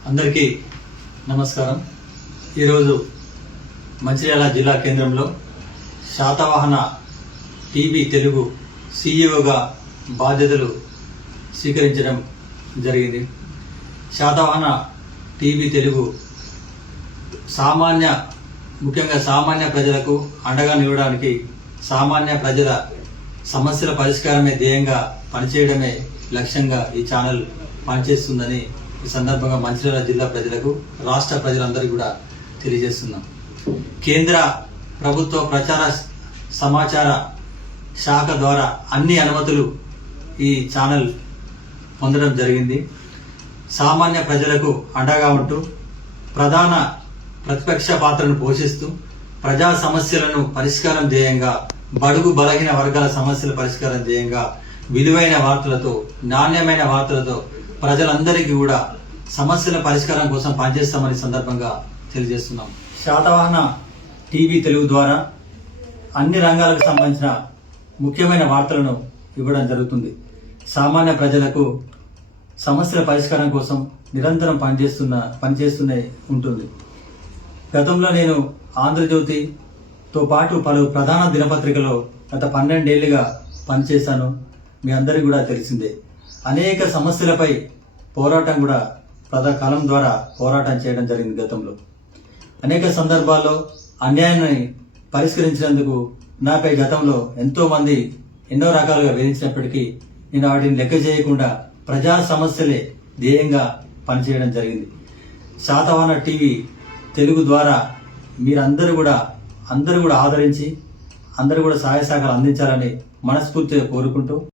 అందరికీ నమస్కారం. ఈరోజు మంచిర్యాల జిల్లా కేంద్రంలో శాతవాహన టీవీ తెలుగు సీఈఓగా బాధ్యతలు స్వీకరించడం జరిగింది. శాతవాహన టీవీ తెలుగు ముఖ్యంగా సామాన్య ప్రజలకు అండగా నిలవడానికి, సామాన్య ప్రజల సమస్యల పరిష్కారమే ధ్యేయంగా పనిచేయడమే లక్ష్యంగా ఈ ఛానల్ పనిచేస్తుందని ఈ సందర్భంగా మంచిర్యాల జిల్లా ప్రజలకు, రాష్ట్ర ప్రజలందరికీ కూడా తెలియజేస్తున్నాం. కేంద్ర ప్రభుత్వ ప్రచార సమాచార శాఖ ద్వారా అన్ని అనుమతులు ఈ ఛానల్ పొందడం జరిగింది. సామాన్య ప్రజలకు అండగా ఉంటూ ప్రధాన ప్రతిపక్ష పాత్రను పోషిస్తూ ప్రజా సమస్యలను పరిష్కారం ధ్యేయంగా, బడుగు బలహీన వర్గాల సమస్యల పరిష్కారం ధ్యేయంగా విలువైన వార్తలతో, నాణ్యమైన వార్తలతో ప్రజలందరికీ కూడా సమస్యల పరిష్కారం కోసం పనిచేస్తామని సందర్భంగా తెలియజేస్తున్నాం. శాతవాహన టీవీ తెలుగు ద్వారా అన్ని రంగాలకు సంబంధించిన ముఖ్యమైన వార్తలను ఇవ్వడం జరుగుతుంది. సామాన్య ప్రజలకు సమస్యల పరిష్కారం కోసం నిరంతరం పనిచేస్తూనే ఉంటుంది. గతంలో నేను ఆంధ్రజ్యోతితో పాటు పలు ప్రధాన దినపత్రికలో గత 12 ఏళ్లుగా పనిచేశాను. మీ అందరికీ కూడా తెలిసిందే. అనేక సమస్యలపై పోరాటం కూడా కలం ద్వారా పోరాటం చేయడం జరిగింది. గతంలో అనేక సందర్భాల్లో అన్యాయాన్ని పరిష్కరించినందుకు నాపై గతంలో ఎంతో మంది ఎన్నో రకాలుగా వేధించినప్పటికీ నేను వాటిని లెక్క చేయకుండా ప్రజా సమస్యలే ధ్యేయంగా పనిచేయడం జరిగింది. శాతవాహన టీవీ తెలుగు ద్వారా మీరందరూ కూడా ఆదరించి అందరూ కూడా సహాయ సహకారాలు అందించాలని మనస్ఫూర్తిగా కోరుకుంటూ